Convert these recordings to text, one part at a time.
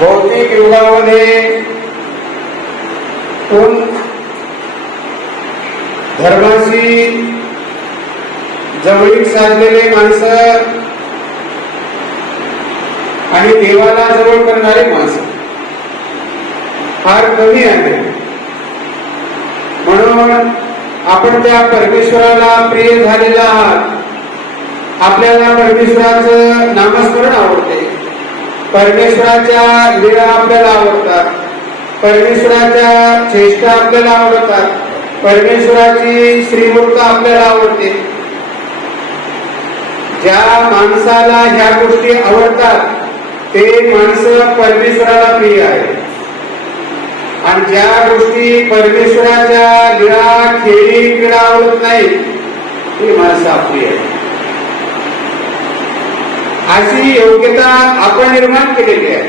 भौतिक युगामध्ये कोण धर्माशी जवळीक साधलेले माणसं आणि देवाला जवळ करणारे माणसं फार कमी आहे. म्हणून आपण त्या परमेश्वराला प्रिय झालेला आहात. आपल्याला परमेश्वराचं नामस्मरण आवडते. परमेश्वराच्या लीळा आपल्याला आवडतात. परमेश्वराच्या चेष्टा आपल्याला आवडतात. परमेश्वराची श्रीमूर्त आपल्याला आवडते. ज्या माणसाला ह्या गोष्टी आवडतात ते माणसं परमेश्वराला प्रिय आहे आणि ज्या गोष्टी परमेश्वराच्या लीळा खेळी क्रीडा आवडत नाही ती माणसं आपली आहे अशी योग्यता आपण निर्माण केलेली आहे.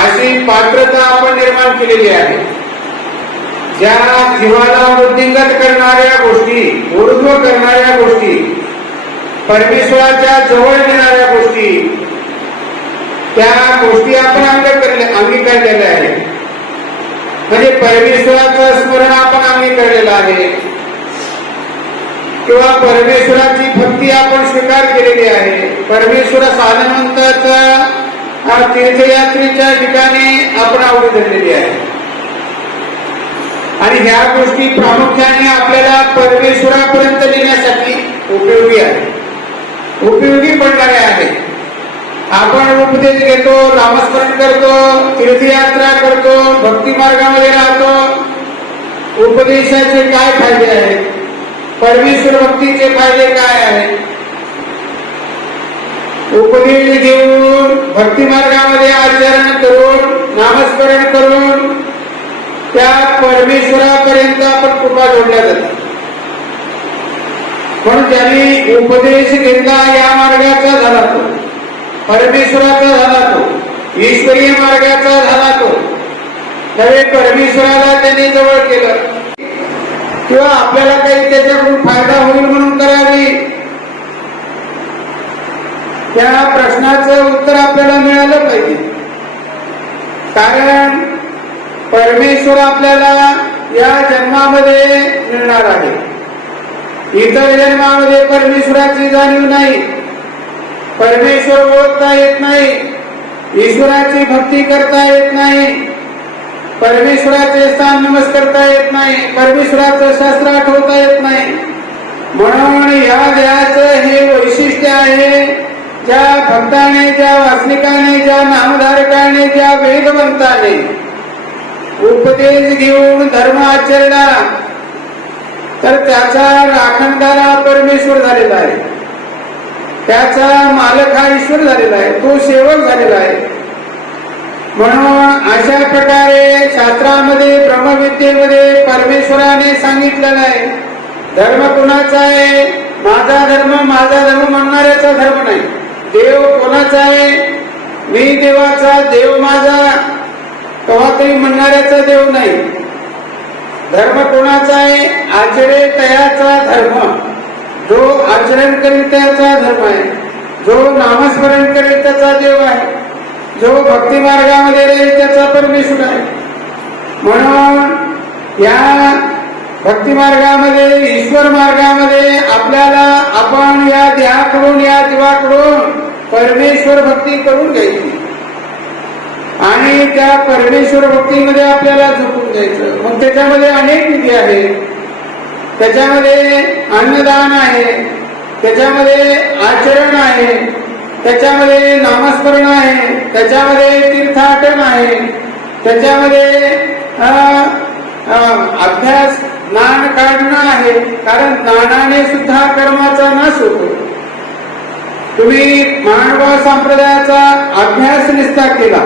अशी पात्रता आपण निर्माण केलेली आहे. ज्या जीवाला वृद्धिंगत करणाऱ्या गोष्टी ऊर्ध्व करणाऱ्या गोष्टी परमेश्वराच्या जवळ येणाऱ्या गोष्टी त्या गोष्टी आपण अंगीकारलेल्या आहेत. म्हणजे परमेश्वराचं स्मरण आपण अंगीकारलेलं आहे. किंवा परमेश्वराची भक्ती आपण स्वीकार केलेली आहे. परमेश्वर साधनवंताचा तीर्थयात्रेच्या ठिकाणी आपण आवडी धरलेली आहे. आणि ह्या गोष्टी प्रामुख्याने आपल्याला परमेश्वरापर्यंत नेण्यासाठी उपयोगी आहे उपयोगी पडणाऱ्या आहेत. आपण उपदेश घेतो नामस्मरण करतो तीर्थयात्रा करतो भक्ती मार्गामध्ये राहतो. उपदेशाचे काय फायदे आहेत? परमेश्वर भक्तीचे फायदे काय आहेत उपदेश घेऊन भक्ती मार्गामध्ये आचरण करून नामस्मरण करून त्या परमेश्वरापर्यंत आपण कृपा जोडल्या जातात. पण ज्यांनी उपदेश घेतला या मार्गाचा झाला तो. परमेश्वराचा झाला तो. ईश्वरीय मार्गाचा झाला तो. नवे परमेश्वराला त्यांनी जवळ केलं. किंवा आपल्याला काही त्याच्याकडून फायदा होईल म्हणून करावी. त्या प्रश्नाचं उत्तर आपल्याला मिळालं पाहिजे. कारण परमेश्वर आपल्याला या जन्मामध्ये मिळणार आहे. इतर जन्मामध्ये परमेश्वराची जाणीव नाही. परमेश्वर ओळखता येत नाही. ईश्वराची भक्ती करता येत नाही. परमेश्वराचे स्थान नमस करता येत नाही परमेश्वराचं शास्त्र आठवता येत नाही. म्हणून या देहाचं हे वैशिष्ट्य आहे ज्या भक्ताने ज्या वासनिकाने ज्या नामधारकाने ज्या वेदवंताने उपदेश घेऊन धर्म आचरला तर त्याचा राखणदारा परमेश्वर झालेला आहे. त्याचा मालक हा ईश्वर झालेला आहे. तो सेवक झालेला आहे. म्हणून अशा प्रकारे शास्त्रामध्ये ब्रह्मविद्येमध्ये परमेश्वराने सांगितलेलं आहे धर्म कोणाचा आहे? माझा धर्म माझा धर्म म्हणणाऱ्याचा धर्म नाही. देव कोणाचा आहे? मी देवाचा देव माझा. तेव्हा तरी म्हणणाऱ्याचा देव नाही. धर्म कोणाचा आहे? आचरे तयाचा धर्म. जो आचरण करीत त्याचा धर्म आहे. जो नामस्मरण करीत त्याचा देव आहे. जो भक्ती मार्गामध्ये राहील त्याचा परमेश्वर आहे. म्हणून या भक्ती मार्गामध्ये ईश्वर मार्गामध्ये आपल्याला आपण या देहाकडून या देवाकडून परमेश्वर भक्ती करून घ्यायची. आणि त्या परमेश्वर भक्तीमध्ये आपल्याला झोपून जायचं. मग त्याच्यामध्ये अनेक विधी आहेत. त्याच्यामध्ये अन्नदान आहे. त्याच्यामध्ये आचरण आहे. त्याच्यामध्ये नामस्मरण आहे. त्याच्यामध्ये तीर्थाटन आहे. त्याच्यामध्ये अं, अभ्यास ज्ञान काढणं आहे. कारण ज्ञानाने सुद्धा कर्माचा नाश होतो. तुम्ही मानव संप्रदायाचा अभ्यास निष्ठा केला.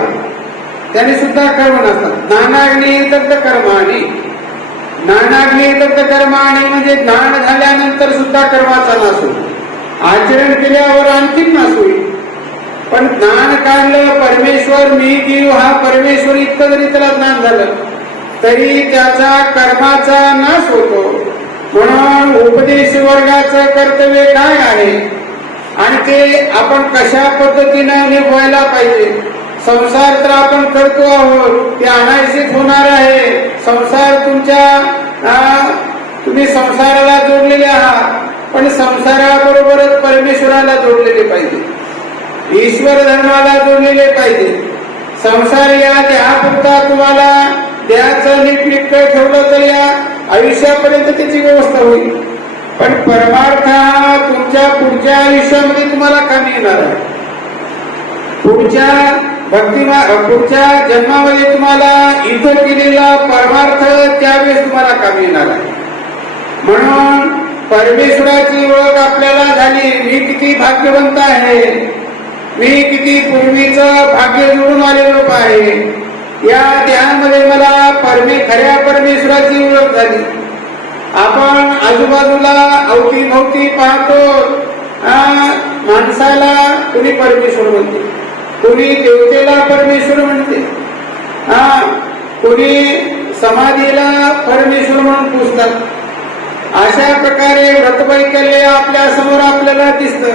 त्याने सुद्धा कर्म नसतात. ज्ञानाग्नी दत्त कर्माने ज्ञानाग्नी दत्त कर्माने म्हणजे ज्ञान झाल्यानंतर सुद्धा कर्माचा नाश होतो. आचरण केल्यावर आणखी नाश होईल. पण ज्ञान काढलं परमेश्वर मी जीव हा परमेश्वर इतकं जरी त्याला ज्ञान झालं तरी त्याचा कर्माचा नाश होतो. म्हणून उपदेश वर्गाचं कर्तव्य काय आहे? आणि ते आपण कशा पद्धतीनं निभवायला पाहिजे? संसार तर आपण करतो आहोत ते अनायसित होणार आहे. संसार तुमच्या तुम्ही संसाराला जोडलेले आहात पण संसाराबरोबरच परमेश्वराला जोडलेले पाहिजे. ईश्वर धर्माला जोडलेले पाहिजे. संसार या देहापुरता तुम्हाला देहाचं नीटनीट ठेवलं तर या आयुष्यापर्यंत त्याची व्यवस्था होईल. पण परमार्थ हा तुमच्या पुढच्या आयुष्यामध्ये तुम्हाला कामी येणार आहे. पुढच्या भक्ती पुढच्या जन्मामध्ये तुम्हाला इथं केलेला परमार्थ त्यावेळेस तुम्हाला कामी येणार आहे. म्हणून परमेश्वराची ओळख आपल्याला झाली. मी किती भाग्यवंत आहे. मी किती पूर्वीच भाग्य जुळून आलेलो आहे. या ध्यानामध्ये मला परमे खऱ्या परमेश्वराची ओळख झाली. आपण आजूबाजूला अवतीभोवती पाहतो. माणसाला कुणी परमेश्वर म्हणते? कुणी देवतेला परमेश्वर म्हणते? हा कुणी समाधीला परमेश्वर म्हणून पुजतात? अशा प्रकारे व्रतवैकल्य आपल्यासमोर आपल्याला दिसत.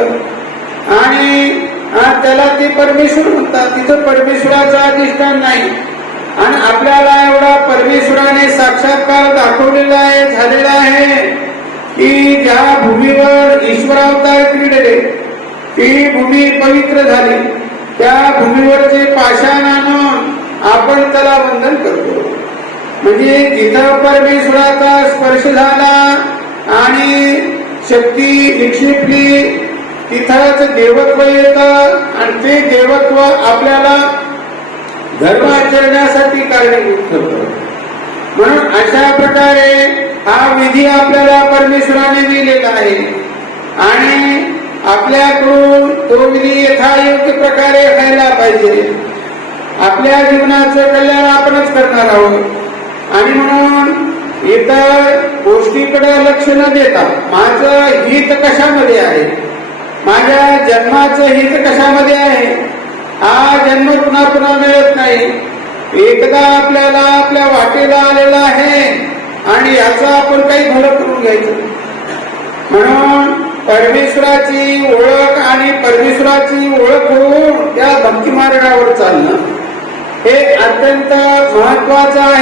आणि त्याला ते परमेश्वर म्हणतात. तिथं परमेश्वराचं अधिष्ठान नाही. आणि आपल्याला एवढा परमेश्वराने साक्षात्कार दाखवलेला आहे झालेला आहे की ज्या भूमीवर ईश्वरावतार क्रीडले ती भूमी पवित्र झाली. त्या भूमीवरचे पाषाण आणून आपण त्याला वंदन करतो. म्हणजे जिथं परमेश्वराचा स्पर्श झाला आणि शक्ती निक्षिपली तिथंच देवत्व येतं आणि ते देवत्व आपल्याला धर्म आचरण्यासाठी कारणीभूत ठरतो म्हणून अशा प्रकारे हा विधी आपल्याला परमेश्वराने दिलेला आहे. आणि आपल्याकडून तो विधी यथायोग्य प्रकारे व्हायला पाहिजे. आपल्या जीवनाचं कल्याण आपणच करणार आहोत. आणि म्हणून इतर गोष्टीकडे लक्ष न देता माझं हित कशामध्ये आहे? माझ्या जन्माचं हित कशामध्ये आहे? हा जन्म पुन्हा पुन्हा मिळत नाही. एकदा आपल्याला आपल्या वाटेला आलेला आहे आणि याचा आपण काही भलं करून घ्यायचं म्हणून परमेश्वराची ओळख आणि परमेश्वराची ओळख होऊन त्या भक्ती मार्गावर चालणं हे अत्यंत महत्वाचं आहे.